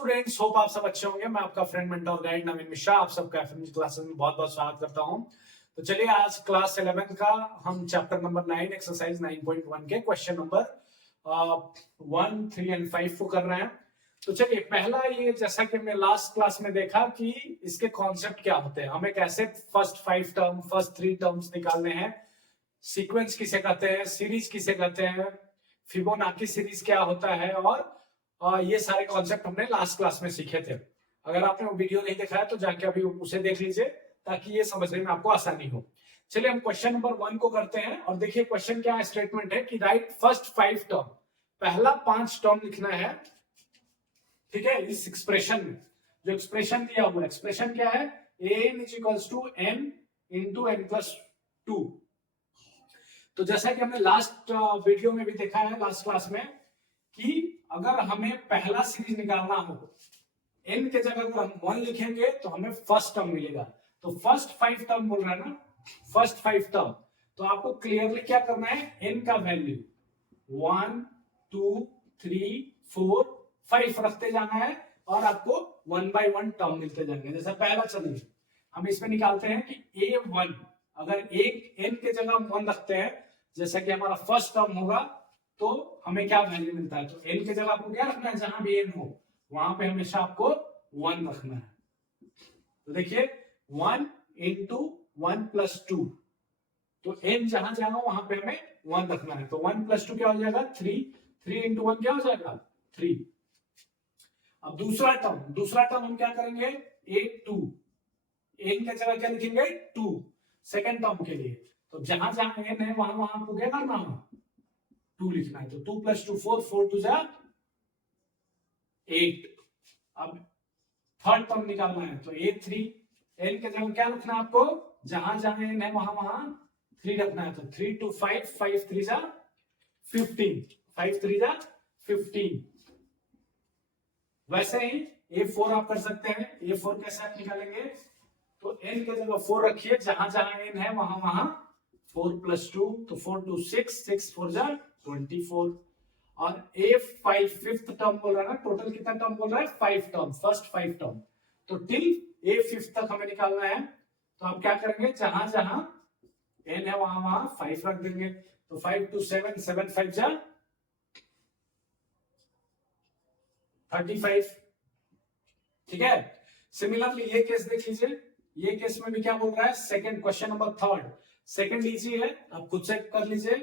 Students, hope आप सब अच्छे होंगे। मैं आपका फ्रेंड मेंटर गाइड नवीन मिश्रा आप सबका एफएमजी क्लासेस में बहुत बहुत स्वागत करता हूं। तो चलिए आज क्लास 11 का हम चैप्टर नंबर 9 एक्सरसाइज 9.1 के क्वेश्चन नंबर 1, 3 एंड 5 को कर रहे हैं। तो चलिए पहला ये, जैसा कि हमने लास्ट क्लास में देखा कि इसके कॉन्सेप्ट क्या होते हैं, हमें कैसे फर्स्ट 5 टर्म फर्स्ट 3 टर्म्स निकालने हैं, सीक्वेंस किसे कहते हैं, सीरीज किसे कहते हैं, फिबोनाची सीरीज क्या होता है, और ये सारे कॉन्सेप्ट हमने लास्ट क्लास में सीखे थे। अगर आपने वो वीडियो नहीं देखा है तो जाके अभी उसे देख लीजिए ताकि ये समझने में आपको आसानी हो। चलिए हम क्वेश्चन नंबर 1 को करते हैं और देखिए क्वेश्चन क्या स्टेटमेंट है कि राइट फर्स्ट 5 टर्म, पहला 5 टर्म लिखना है, ठीक है। इस एक्सप्रेशन में जो एक्सप्रेशन दिया हुआ एक्सप्रेशन क्या है, an = n × n+2। तो जैसा कि हमने लास्ट वीडियो में भी देखा है, लास्ट क्लास में, कि अगर हमें पहला सीरीज निकालना हो, n के जगह अगर हम 1 लिखेंगे तो हमें फर्स्ट टर्म मिलेगा। तो फर्स्ट 5 टर्म बोल रहा है ना, फर्स्ट 5 टर्म। तो आपको क्लियरली क्या करना है, n का वैल्यू 1, 2, 3, 4, 5 रखते जाना है और आपको 1 by 1 टर्म मिलते जाएंगे। जैसा पहला, चलिए हम इसमें निकालते हैं कि a1, अगर एक n के जगह हम 1 रखते हैं, जैसा कि हमारा फर्स्ट टर्म होगा, तो हमें क्या वैल्यू मिलता है। तो n के जगह आपको क्या रखना है, जहां भी n हो वहां पे हमेशा आपको 1 रखना है। तो देखिए 1 × 1 + 2, तो n जहां जाना हो वहां पे हमें 1 रखना है। तो 1 + 2 क्या हो जाएगा, 3। 3 × 1 क्या हो जाएगा, 3। अब दूसरा टर्म हम क्या करेंगे, a2, n के जगह क्या लिखेंगे, 2, सेकेंड टर्म के लिए। तो जहां जहां n है वहां वहां आपको क्या करना है, 2 लिखना है। तो 2 + 2 4, 4 × 2 = 8। अब थर्ड टर्म निकालना है, तो a3, n के जगह क्या रखना है आपको, जहां जहां n है वहां वहां 3 रखना है। तो 3 × 2 = 5, 5 × 3 = 15, 5 × 3 = 15। वैसे ही a4 आप कर सकते हैं। a4 कैसे आप निकालेंगे, तो n के जगह 4 रखिए, जहां जहां n है वहां वहां 4 + 2, तो 4 × 2 = 6, 6 × 4 = 24। और a5 फिफ्थ टर्म बोल रहा है ना, टोटल कितना टर्म बोल रहा है, 5 टर्म, फर्स्ट 5 टर्म। तो टिल a5 तक हमें निकालना है। तो आप क्या करेंगे, जहां जहां n है वहां वहां 5 रख देंगे। तो 5 × 2 = 7, 7 × 5 = 35, ठीक है। सिमिलरली ये केस देख लीजिए, ये केस में भी क्या बोल रहा है, second question number 3, second easy है, आप खुद से कर लीजिए।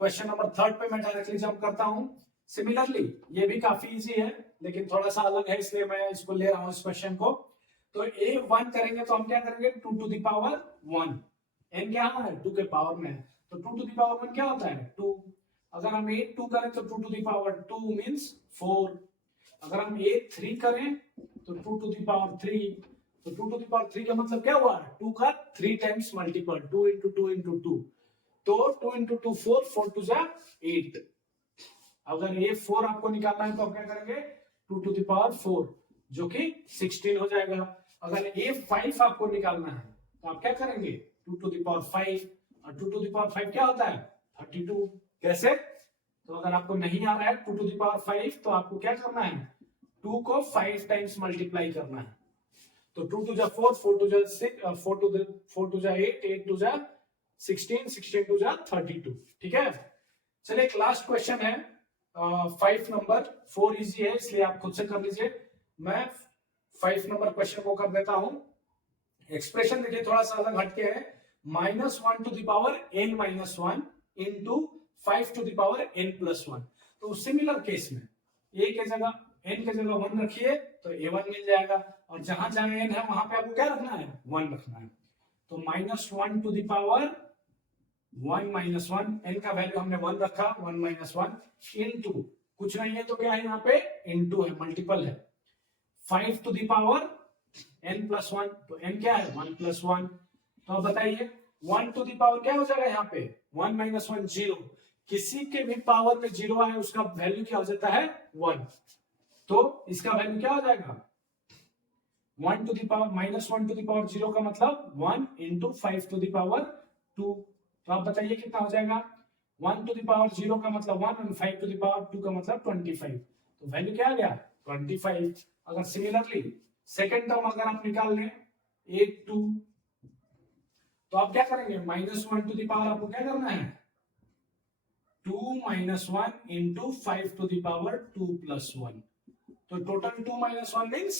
क्वेश्चन नंबर 3 पे मैं डायरेक्टली जंप करता हूं। सिमिलरली ये भी काफी इजी है, लेकिन थोड़ा सा अलग है, इसलिए मैं इसको ले रहा हूं इस क्वेश्चन को। तो a1 करेंगे तो हम क्या करेंगे, 2 × the power 1, n क्या है, 2 के पावर में है। तो 2 × the power 1 क्या होता है, 2। अगर हम a2 करें तो 2 × the power 2 मींस 4। अगर हम a3 करें तो 2 × the power 3, तो 2 × the power 3 का मतलब क्या हुआ, 2 का 3 टाइम्स मल्टीपल, 2 × 2 × 2। तो 2 × 2 4, 4 × 2 = 8। अगर a4 आपको निकालना है तो आप क्या करेंगे, 2 × the power 4 जो कि 16 हो जाएगा। अगर a5 आपको निकालना है तो आप क्या करेंगे, 2 × the power 5, और 2 × the power 5 क्या होता है, 32। कैसे, तो अगर आपको नहीं आ रहा है 2 × the power 5, तो आपको क्या करना है, 2 को 5 टाइम्स मल्टीप्लाई करना है। तो 2 × 2 = 4, 4 × 2 = 6, 4 × 2 = 8, 8 × 2 = 16, 16 × 2 = 32, ठीक है। चलिए एक लास्ट क्वेश्चन है, 5 नंबर 4 इजी है, इसलिए आप खुद से कर लीजिए। मैं 5 नंबर क्वेश्चन को कर देता हूं। एक्सप्रेशन देखिए थोड़ा सा अलग हटके है, -1 × the power n - 1 × 5 × the power n+1। तो सिमिलर केस में a के जगह n के जगह 1 रखिए तो a1 मिल जाएगा, और जहां जहां n है वहां पे आपको क्या रखना है, 1 रखना है। तो -1 × the power 1 - 1, n का वैल्यू हमने 1 रखा, 1 - 1 इनटू, कुछ नहीं है तो क्या है, यहाँ पे इनटू है, मल्टीपल है, 5 × the power n+1, तो n क्या है, 1 + 1। तो अब बताइए 1 × the power क्या हो जाएगा, यहाँ पे 1 - 1 0, किसी के भी पावर में 0 आए उसका वैल्यू क्या हो जाता है, 1। तो इसका वैल्यू क्या हो जाएगा, 1 × the power -1 × the power 0 का मतलब 1 × 5 × the power 2। तो आप बताइए कितना हो जाएगा, 1 × the power 0 का मतलब 1 और 5 × the power 2 का मतलब 25। तो वैल्यू क्या आ गया, 25। अगर सिमिलरली सेकेंड टर्म अगर आप निकाल लें 8 2, तो आप क्या करेंगे, -1 टू द पावर आपको क्या करना है 2 - 1 इंटू 5 टू द पावर 2 + 1, तो टोटल 2 - 1 मीन्स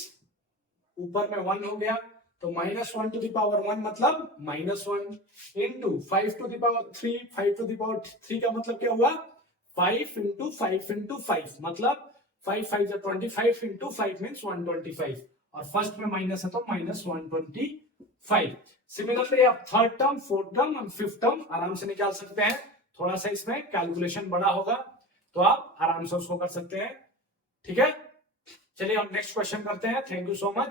ऊपर में 1 हो गया, तो -1 टू द पावर 1 मतलब -1 into 5 to the power 3, 5 to the power 3 का मतलब क्या हुआ 5 इंटू 5 इंटू 5 मतलब 5 5 25 इंटू 5 मीन्स 125, और फर्स्ट में माइनस है तो -125। सिमिलरली आप थर्ड टर्म, फोर्थ टर्म और फिफ्थ टर्म आराम से निकाल सकते हैं, थोड़ा सा इसमें कैलकुलेशन बड़ा होगा तो आप आराम से उसको कर सकते हैं। ठीक है, चलिए हम नेक्स्ट क्वेश्चन करते हैं। Thank you so much.